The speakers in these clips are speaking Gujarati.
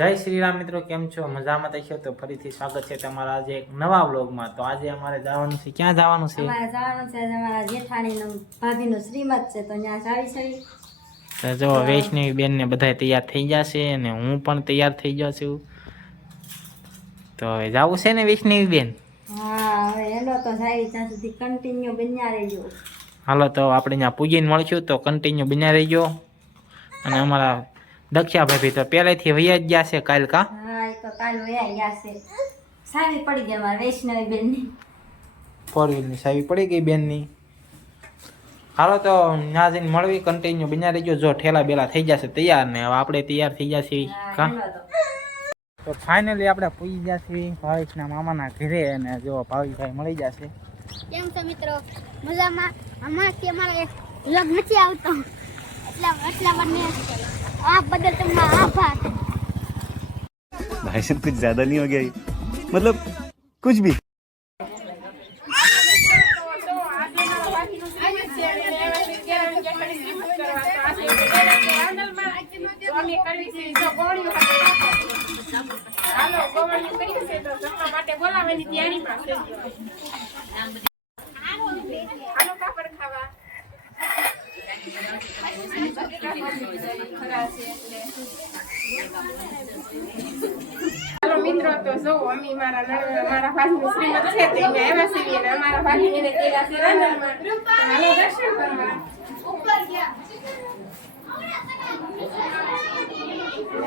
જય શ્રી રામ મિત્રો, કેમ છો? મજામાં થશો તો ફરીથી સ્વાગત છે તમારા આજે એક નવા વ્લોગમાં। તો આજે અમારે જવાનું છે, ક્યાં જવાનું છે? અમારે જવાનું છે અમારા જેઠાણીનું ભાભીનું શ્રીમત છે, તો ત્યાં જાવી છે। તો જો વૈષ્ણવી બેન ને બધા તૈયાર થઈ જશે અને હું પણ તૈયાર થઈ ગયો છું। તો હવે જવું છે ને વૈષ્ણવી બેન? હા, હવે એનો તો જાય ત્યાં સુધી કન્ટિન્યુ બન્યા રહેજો। હાલો તો આપણે ત્યાં પૂજીને મળશું, તો કન્ટિન્યુ બન્યા રહેજો। અને અમારા દક્ષા ભાભી તો પહેલેથી વૈયા જ ગયા છે કાલ કા? હા, એ તો કાલ વયા ગયા છે। સાવી પડી ગઈ અમારા વૈષ્ણવી બેનની ફોર વ્હીલની સાવી પડી ગઈ બેનની। હાલો તો ત્યાં જઈને મળવી, કન્ટિન્યુ બન્યા રહેજો। જો ઠેલા બેલા થઈ જશે તૈયાર ને હવે આપણે તૈયાર થઈ જશે કા? તો ફાઇનલી આપણે પૂજી જશે ભાવિકના મામાના ઘરે અને જો ભાવિકભાઈ મળી જશે। કેમ છો મિત્રો? મજામાં? હમણાંથી અમારે વ્લોગ નથી આવતો એટલા મને આપ બદલ તમને આભાર। भाई साहब कुछ ज्यादा नहीं हो गया ये? मतलब कुछ भी। हेलो मित्रों, तो जो अमी मारा भाभी श्रीमत छे ते ने एवा सीवी ने हमारा भाभी ने केला से रंजन में हेलो दर्शन करवा ऊपर गया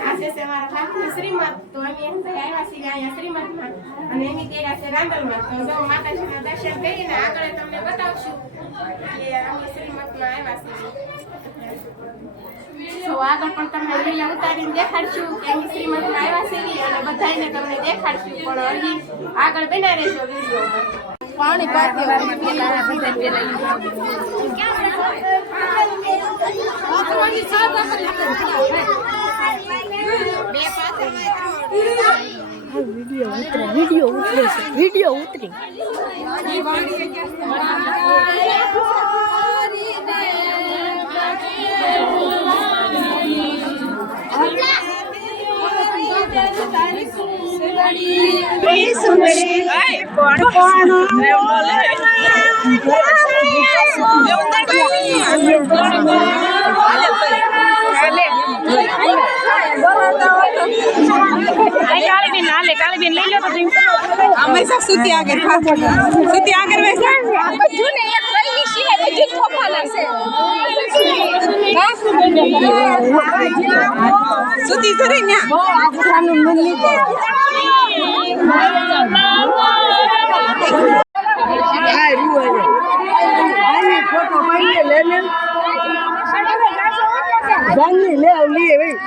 આજે છે મારા ભાભીનું શ્રીમત, તો અમે એમ આવ્યા છીએ અહીંયા શ્રીમતમાં અને એની કેરા છે રાંદલમાં। તો જો માતાજીના દર્શન કરીને આગળ તમને બતાવશું કે અમે શ્રીમતમાં આવ્યા છીએ। તો આગળ પણ તમને વિડીયો ઉતારીને દેખાડશું કે અમે શ્રીમતમાં આવ્યા છીએ અને બધાને તમને દેખાડશું, પણ હજી આગળ બના રહેજો વિડીયોમાં। પાણી પાતી વારમાં પેલા બધા પેલા વિડિયો ઉતરે કાલીબેન લઈ લો તો હંમેશા સુતી આગળ સુતી આગળ બેસા બધું ને એક લઈ છે બધું થોપાલા છે સુતી સરે ને આનું મન લીધે આ રૂવાને આની ફોટો પાડી લે ને જાની લે લી ભાઈ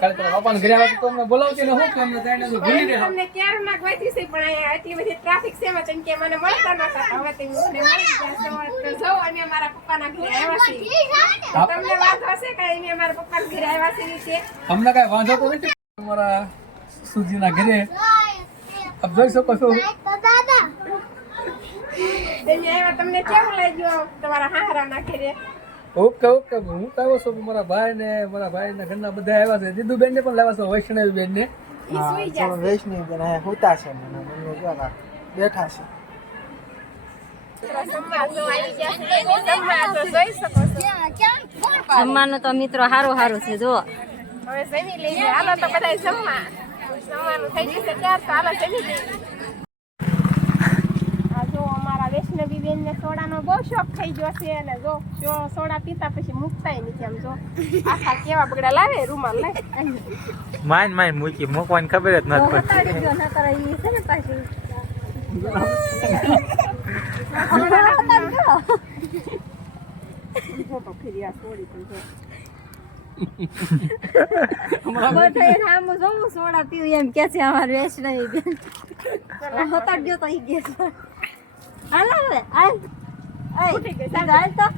કાલે તો બાપાને ઘરે આવે તો અમને બોલાવતી ન હું કે અમને જાણે તો ભૂલી ગયા અમને ક્યારે ના ગોતી છે, પણ અહીંયા આટલી બધી ટ્રાફિક છે માં કે મને મળતા નતા, હવે તો મને મળી ગયા છે। તો જો અમે મારા પપ્પાના ઘરે આવ્યા છીએ, તમને વાત હશે કે અમે મારા પપ્પાના ઘરે આવ્યા છીએ? અમને કઈ વાંધો તો નથી તમારા સુજીના ઘરે આપ જોઈ શકો છો। તમને કેવું લાગ્યું તમારા હારાના ઘરે? ઓકે ઓકે, હું તો આવ્યો છું, મારા ભાઈના ઘરના બધા આવ્યા છે, દીદુ બેન ને પણ લાવ્યા છે, વૈષ્ણવી બેન ને વૈષ્ણવી બેન હોતા છે મને બેઠા છે। જમવાનું તો મિત્રો સારું છે। જો હવે જમી લઈએ, હાલો તો બધા જમવાનું થઈ જશે ત્યાર તો હાલો જમી લઈએ। આ જો અમારા વૈષ્ણવી બેન ને સોડાનો બહુ શોખ થઈ ગયો છે અને જો સોડા પીતા પછી મૂકતાય નથી આમ જો આખા કેવા બગડા લાવે રૂમાલ લાવે માન મૂકવાની ખબર જ નથી પડતી હતાડી ગયો નકર ઈ છે ને પાછી જો તો ફરી આ સોડી પણ જો બધા એને આમ જોવું સોડા પીવું એમ કે છે અમાર વૈષ્ણવી બેન હતાડી ગયો તો ઈ કે છે હાલ હવે હાલ ઉઠી ગઈ, હાલ તો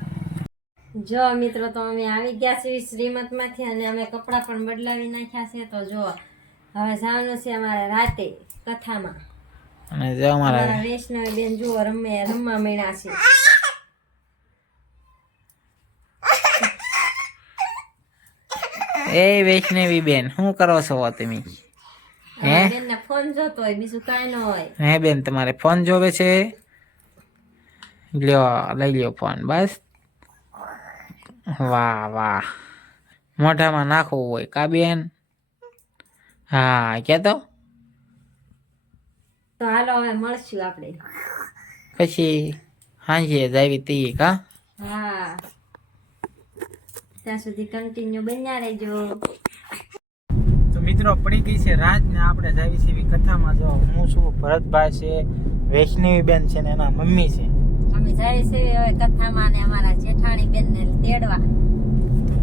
જો મિત્રો તો અમે આવી ગયા છીએ શ્રીમતમાંથી અને અમે કપડાં પણ બદલાવી નાખ્યા છે તો જો હવે જવાનું છે અમારે રાતે કથામાં અને જો અમારા અમારા વૈષ્ણવી બેન જુઓ રમવા માંડ્યા છે એ વૈષ્ણવી બેન શું કરો છો તમે હે બેન ને ફોન જોતો હોય બીજું કાંઈ ન હોય હે બેન તમારે ફોન જોવે છે લ્યો લઈ લ્યો ફોન બસ વાહ વાહ મોઢામાં નાખવું હોય કા બેન હા કે તો હાલો હવે મળશું આપણે પછી હાંજે જાવી તી કા હા ત્યાં સુધી કન્ટિન્યુ બન્યા રહેજો તો મિત્રો પડી ગઈ છે રાત ને આપણે જાવી છીએ કથામાં જો હું છું ભરતભાઈ છે વૈષ્ણવી બેન છે ને એના મમ્મી છે અમે જાય છે હવે કથામાં ને અમારા જેઠાણી બેન ને તેડવા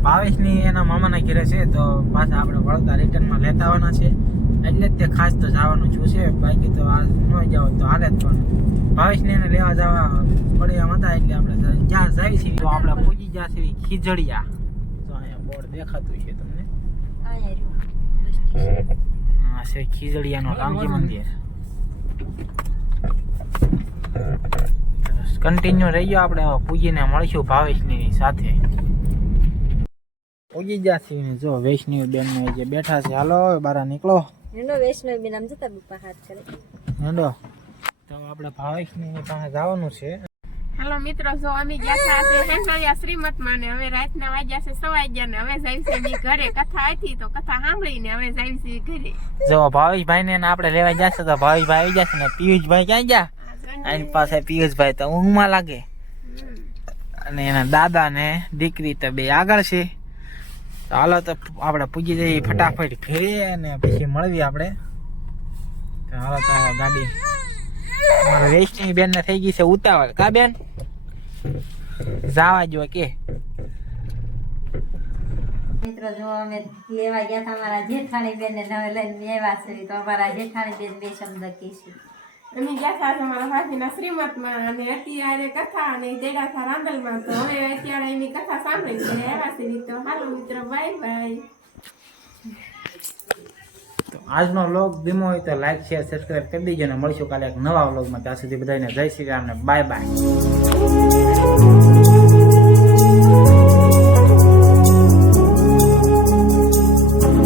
ભાવેશની એના મામાના ઘરે છે તો પાછા આપણે વળતા રિટર્નમાં લેતા આવવાના છે એટલે જ તે ખાસ તો જવાનું છું છે બાકી તો આ ન જાવ તો હાલે જ પણ ભાવેશને એને લેવા જવા પડે એમ હતા એટલે આપણે જ્યાં જાય છે તો આપણે પૂજી ગયા છે ખીજડીયા તો અહીંયા બોર્ડ દેખાતું છે તમને હા છે ખીજડીયાનો રામજી મંદિર કન્ટિન્યુ રહી ગયો આપણે પૂજીને મળીશું ભાવેશની સાથે પૂજી ગયા છીએ ને જો વૈષ્ણવી બેન ને જે બેઠા છે હાલો બહાર નીકળો એનો વૈષ્ણવી બેન આમ જતા બપ્પા હાથ કરે હેડો તો આપણે ભાવેશની પાસે જવાનું છે હાલો મિત્રો જો અમે ગયા હતા આજે હેંસળિયા શ્રીમતમાં ને હવે રાતના વાગ્યા છે 11:30 ને હવે જાય છે મી ઘરે કથા હતી તો કથા સાંભળીને હવે જાય છે ઘરે જો ભાવેશભાઈ ને આપણે લેવા જશે તો ભાવેશભાઈ આવી જશે ને પિયુષભાઈ ક્યાં ગયા એની પાસે પિયુષભાઈ તો ઊંઘમાં લાગે અને એના દાદા ને દીકરી તો બે આગળ છે તો હાલો તો આપણે પૂજી જઈએ ફટાફટ ફેરીએ અને પછી મળવી આપણે તો હાલો તો ગાડી મારા વૈષ્ણવી બેન ને થઈ ગઈ છે ઉતાવળ કા બેન જાવા જો કે મિત્રો જો અમે લેવા ગયા હતા અમારા જેઠાણી બેન ને હવે લઈને આવ્યા છે તો અમારા જેઠાણી બેન બે શબ્દ કહીશું અમે ગયા હતા અમારા ભાભીના શ્રીમતમાં અને અત્યારે કથા અને તેડા હતા રાંદલમાં તો હવે અત્યારે એની કથા સાંભળી છે આવ્યા છે તો હાલો મિત્રો બાય બાય તો આજનો વ્લોગ ગમ્યો હોય તો લાઈક શેર સબસ્ક્રાઇબ કરી દેજો અને મળીશું કાલે એક નવા વ્લોગમાં ત્યાં સુધી બધાને જય શ્રી રામ ને બાય બાય